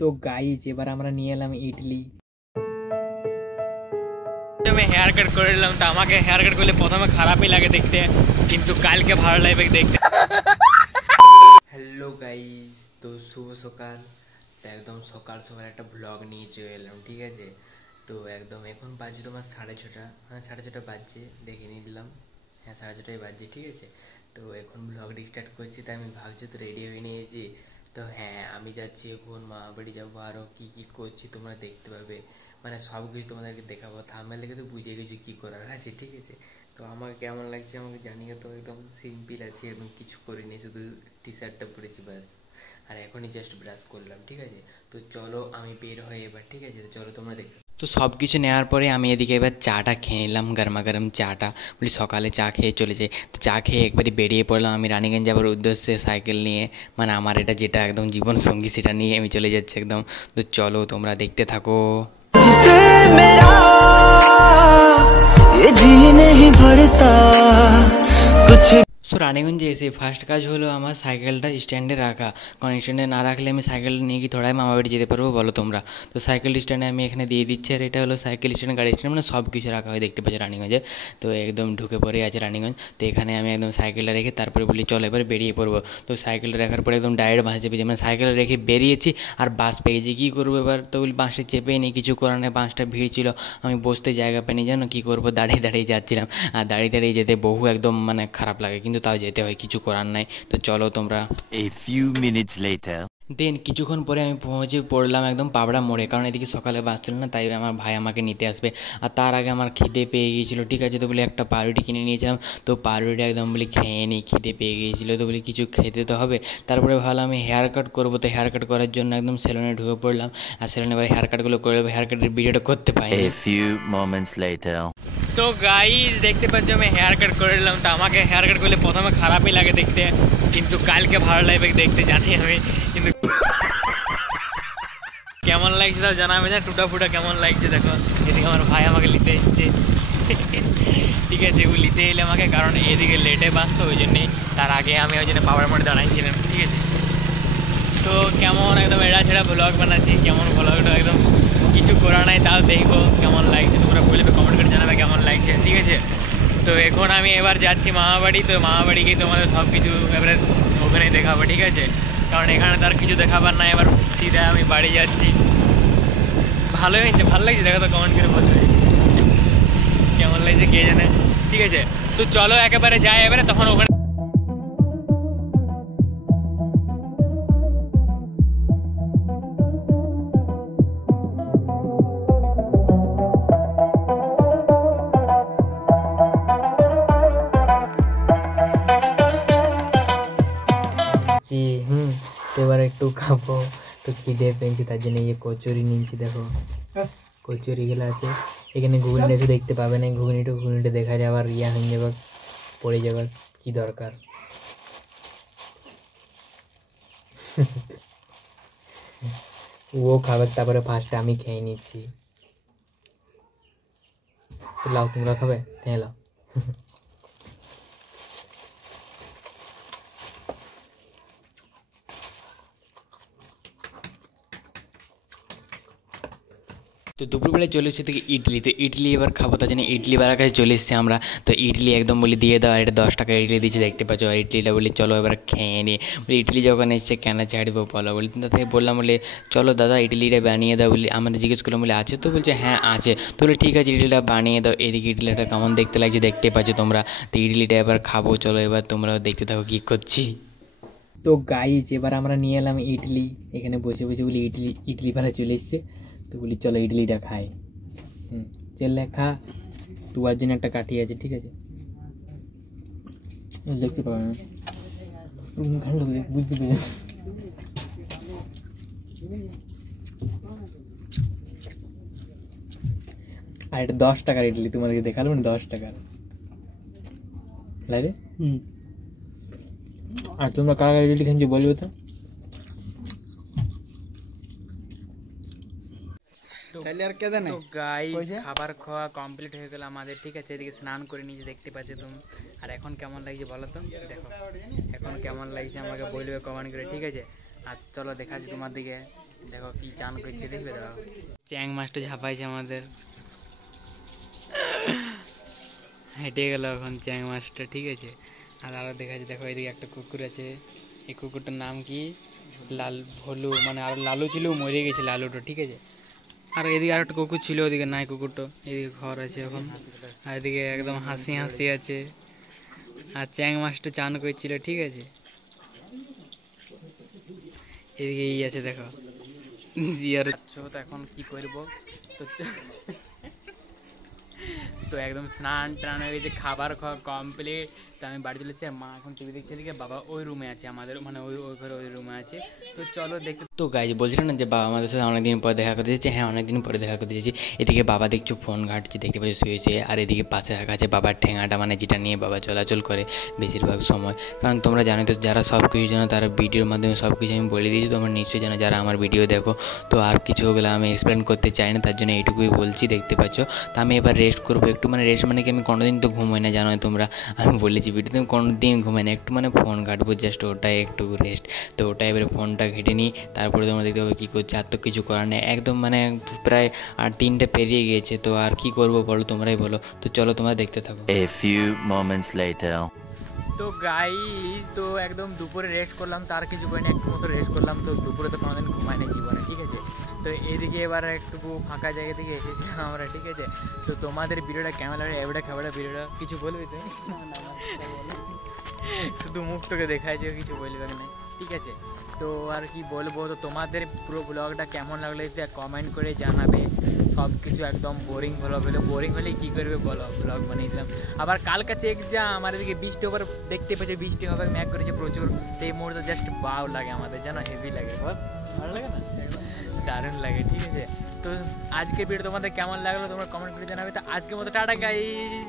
তো গাইজ এবার আমরা নিয়ে এলাম ইডলি। আমি হেয়ার কাট করে নিলাম, তো আমাকে হেয়ার কাট করলে প্রথমে খারাপই লাগে দেখতে, কিন্তু কালকে ভালো লাগবে দেখতে। হ্যালো গাইজ, তো শুভ সকাল। তো একদম সকাল সকাল একটা ব্লগ নিয়ে চলে এলাম, ঠিক আছে। তো একদম এখন বাজছে তোমার 6:30, হ্যাঁ 6:30 বাজছে, দেখে নিলাম, হ্যাঁ 6:30 বাজছে, ঠিক আছে। তো এখন ব্লগটি স্টার্ট করছি। তো আমি ভাবছি তো রেডি হয়ে নিয়েছি। তো হ্যাঁ আমি যাচ্ছি এখন মামাবাড়ি যাবো, আরও কী কী করছি তোমরা দেখতে পাবে, মানে সব কিছু তোমাদেরকে দেখাবো। থাম্বনেল দেখে তো বুঝে গেছি কী করার আছে, ঠিক আছে। তো আমাকে কেমন লাগছে আমাকে জানিয়ে। তো একদম সিম্পল আছে, একদম কিছু করিনি, শুধু টি শার্টটা পরেছি ব্যাস। আর এখনই জাস্ট ব্রাশ করলাম, ঠিক আছে। তো চলো আমি বের হয়ে এবার, ঠিক আছে। তো চলো তোমরা দেখো। তো সব কিছু নেওয়ার পরে আমি এদিকে এবার চাটা খেয়ে নিলাম, গরমা গরম চাটা। বলি সকালে চা খেয়ে চলে যাই। তো চা খেয়ে একবারই বেরিয়ে পড়লাম আমি রানিগঞ্জ যাওয়ার উদ্দেশ্যে সাইকেল নিয়ে, মানে আমার এটা যেটা একদম জীবন সঙ্গী সেটা নিয়ে আমি চলে যাচ্ছি একদম। তো চলো তোমরা দেখতে থাকো। जिसे मेरा ये जी नहीं भरता कुछ। সো রানিগঞ্জে এসে ফার্স্ট কাজ হলো আমার সাইকেলটা স্ট্যান্ডে রাখা, কারণ স্ট্যান্ডে না রাখলে আমি সাইকেলটা নিয়ে কি থোড়াই মামা বাড়ি যেতে পারবো বলো তোমরা। তো সাইকেল স্ট্যান্ডে আমি এখানে দিয়ে দিচ্ছি, আর এটা হলো সাইকেল স্ট্যান্ড, গাড়ি স্ট্যান্ড, মানে সব কিছু রাখা হয় দেখতে পাচ্ছি রানিগঞ্জে। তো একদম ঢুকে পড়ে আছে রানিগঞ্জ। তো এখানে আমি একদম সাইকেলটা রেখে তারপরে বলি চলো এবার বেরিয়ে পড়বো। তো সাইকেলটা রাখার পরে একদম ডাইরেক্ট বাসে চেপেছি, মানে সাইকেল রেখে বেরিয়েছি আর বাস পেয়ে গেছি। কী করবো এবার, তো বলি বাসে চেপেই নিই, কিছু করার নেই, বাসটা ভিড় ছিল, আমি বসতে জায়গা পাইনি, জানো কী করবো, দাঁড়িয়ে দাঁড়িয়ে যাচ্ছিলাম। আর দাঁড়িয়ে দাঁড়িয়ে যেতে বহু একদম মানে খারাপ লাগে, কিন্তু তাও যেতে হয়, কিছু করার নাই। তো চলো তোমরা। A few minutes later. দেন কিছুক্ষণ পরে আমি পৌঁছে পড়লাম একদম পাবড়া মোড়ে, কারণ এদিকে সকালে বাস ছিল না, তাই আমার ভাই আমাকে নিতে আসবে। আর তার আগে আমার খিদে পেয়ে গিয়েছিলো, ঠিক আছে। তো বলি একটা পাউরুটি কিনে নিয়েছিলাম, তো পাউরুটি একদম বলি খেয়ে নিই, খিদে পেয়ে গিয়েছিলো, তো বলি কিছু খেতে তো হবে। তারপরে ভাবলাম আমি হেয়ার কাট করবো, তো হেয়ার কাট করার জন্য একদম সেলুনে ঢুকে পড়লাম। আর সেলুনে এবার হেয়ার কাটগুলো করে দেবো, হেয়ার কাটের ভিডিওটা করতে পারি। A few moments later. তো গাইজ দেখতে পাচ্ছি আমি হেয়ার কাট করে নিলাম, তো আমাকে হেয়ার কাট করলে প্রথমে খারাপই লাগে দেখতে, কিন্তু কালকে ভালো লাগবে দেখতে জানি আমি। কিন্তু কেমন লাগছে তাও জানাবে না, টুটা ফুটা কেমন লাগছে দেখো। এদিকে আমার ভাই আমাকে নিতে এসছে, ঠিক আছে। ও নিতে এলে আমাকে, কারণ এদিকে লেটে বাস, তো ওই জন্যে তার আগে আমি ওই জন্য পাওয়ার মোড়ে দাঁড়াইছিলাম, ঠিক আছে। তো কেমন একদম এড়া ছেড়া ব্লগ বানাচ্ছি, কেমন ব্লগটা একদম কিছু করা নাই, তাও দেখবো কেমন লাগছে, তোমরা বলবে কমেন্ট করে জানাবে কেমন লাগছে, ঠিক আছে। তো এখন আমি এবার যাচ্ছি মামাবাড়ি, তো মামাবাড়ি গিয়ে তোমাদের সব কিছু এবারে ওখানেই দেখাবো, ঠিক আছে। কারণ এখানে তার কিছু দেখাবার না, এবার সিধা আমি বাড়ি যাচ্ছি। ভালোই হয়েছে, ভালো লাগছে, দেখো তো কমেন্ট করে বলবে কেমন লাগছে কে জানে, ঠিক আছে। তো চলো একেবারে যাই এবারে, তখন ওখানে তো এবার একটু খাবো, তো খিদে পেয়েছি, তার জন্য এই যে কচুরি নিয়েছি, দেখো কচুরিগুলো আছে এখানে। ঘুগনি এসে দেখতে পাবে না, ঘুগনিটা দেখা যায় আবার ইয়া হয়ে যাবার, পড়ে যাবার, কি দরকার। ও খাবে, তারপরে ফার্স্টে আমি খেয়ে নিচ্ছি। তো লাও, তোমরা খাবে? হ্যাঁ লাও। তো দুপুরবেলায় চলে এসেছে থেকে ইডলি, তো ইডলি এবার খাবো, তার জন্য ইডলি বাড়ার কাছে চলে এসেছি আমরা। তো ইডলি একদম বলি দিয়ে দাও, এটা 10 টাকার ইডলি দিচ্ছে দেখতে পাচ্ছ। আর ইডলিটা বলি চলো এবার খেয়ে নিই। বলি ইডলি যখন এসছে কেন ছাড়বো বলো, বলি তাকে বললাম বলে চলো দাদা ইডলিটা বানিয়ে দাও, বলি আমরা জিজ্ঞেস করলাম বলে আছে, তো বলছে হ্যাঁ আছে। তো বলে ঠিক আছে ইডলিটা বানিয়ে দাও। এদিকে ইডলিটা কেমন দেখতে লাগছে দেখতে পাচ্ছ তোমরা। তো ইডলিটা এবার খাবো, চলো এবার তোমরাও দেখতে থাকো কী করছি। তো গাইজ এবার আমরা নিয়ে এলাম ইডলি, এখানে বসে বসে বলি ইডলি ভাড়া চলে এসছে। তো বলি চলো ইডলিটা খাই। চল খা, তোমার জন্য একটা কাঠি আছে, ঠিক আছে, দেখতে পাবে না, বুঝতে পেরে। আর এটা 10 টাকার ইডলি, তোমাদেরকে দেখালো না 10 টাকার লাগে। আর তোমরা কারা কারা ইডলি খেয়েছো বলবে তো। তো গাইস খাবার খাওয়া কমপ্লিট হয়ে গেল আমাদের, ঠিক আছে। এদিকে স্নান করে নিয়েছি দেখতে পাচ্ছ তুমি। আর এখন কেমন লাগছে বলো তো, দেখো এখন কেমন লাগছে আমাকে বলবে কমেন্ট করে, ঠিক আছে। আর চলো দেখাচ্ছি তোমার দিকে দেখো কি চান করছে, দেখবে দেখো চ্যাং মাছটা ঝাপাইছে আমাদের, হেঁটে গেল এখন চ্যাং মাছটা, ঠিক আছে। আর আরও দেখাচ্ছে, দেখো এদিকে একটা কুকুর আছে, এই কুকুরটার নাম কি লাল ভলু, মানে আর লালু ছিল মরে গেছে লালুটা, ঠিক আছে। আর এদিকে আর একটা কুকুর ছিল, ওদিকে নাই কুকুরটা, এদিকে ঘর আছে এখন। আর এদিকে একদম হাসি হাসি আছে, আর চ্যাং মাছটা চান করছিল, ঠিক আছে। এদিকে এই আছে দেখো জিয়ার, তো এখন কি করবো, তো তো একদম স্নান টান হয়ে গেছে, খাবার খাওয়া কমপ্লিট। তো আমি বাড়ি চলেছি, আর মা এখন টিভি দেখছে, এদিকে বাবা ওই রুমে আছে আমাদের, মানে ওই ওই ঘরে ওই রুমে আছে। তো চলো দেখতে। তো গাইজ বলছিলাম না যে বাবা আমাদের সাথে অনেকদিন পরে দেখা করতে যাচ্ছে, হ্যাঁ অনেকদিন পরে দেখা করতে যাচ্ছি। এদিকে বাবা দেখছো ফোন ঘাটছে, দেখতে পাচ্ছি শুয়েছে, আর এদিকে পাশে রাখা আছে বাবার ঠেঙাটা, মানে যেটা নিয়ে বাবা চলাচল করে বেশিরভাগ সময়। কারণ তোমরা জানো তো, যারা সব কিছু জানো তারা ভিডিওর মাধ্যমে সব কিছু আমি বলে দিয়েছি, তোমরা নিশ্চয়ই জানো যারা আমার ভিডিও দেখো। তো আর কিছু ওগুলো আমি এক্সপ্লেন করতে চাই না, তার জন্য এইটুকুই বলছি, দেখতে পাচ্ছ। তো আমি এবার রেস্ট করবো একটু, মানে রেস্ট মানে কি আমি কোনোদিন তো ঘুমোই না জানো তোমরা, আমি বলেছি ভিডিওতে আমি কোনোদিন ঘুমাই না, একটু মানে ফোন ঘাটবো জাস্ট, ওটাই একটু রেস্ট। তো ওটাই এবারে ফোনটা ঘেটে নিই, তারপরে তোমরা দেখতে পাবে কী করছে। আর তো কিছু করার নেই, একদম মানে প্রায় 3টে পেরিয়ে গিয়েছে, তো আর কি করবো বলো, তোমরাই বলো। তো চলো তোমরা দেখতে থাকো। A few moments later. তো গাইস, তো একদম দুপুরে রেস্ট করলাম, তার কিছু করি না, একটু মতো রেস্ট করলাম। তো দুপুরে তো কোনোদিন ঘুমাই না জীবনে, ঠিক আছে। তো এদিকে এবার একটু ফাঁকা জায়গা থেকে এসেছিলাম আমরা, ঠিক আছে। তো তোমাদের ভিডিওটা কেমন লাগে, এবারে খাবারের ভিডিওটা কিছু বলবি তুমি? শুধু মুখটাকে দেখাইছে, কিছু বলবে না, ঠিক আছে। তো আর কি বলবো, তো তোমাদের পুরো ব্লগটা কেমন লাগলো এটা কমেন্ট করে জানাবে। সব কিছু একদম বোরিং ব্লগ হলো, বোরিং হলে কী করবে বলো, ব্লগ বানিয়েছিলাম। আবার কাল কাছে এক্সাম, আমার এদিকে বৃষ্টি ওপর দেখতে পাচ্ছি, বৃষ্টি হবে, ম্যাগ করেছে প্রচুর। তো এই মুহূর্তে জাস্ট বাও লাগে আমাদের, জানো হেভি লাগে, বল ভালো লাগে না, দারুণ লাগে, ঠিক আছে। তো আজকের ভিডিও তোমাদের কেমন লাগলো তোমরা কমেন্ট করে জানাবে। তো আজকের মতো টাটা গাইস।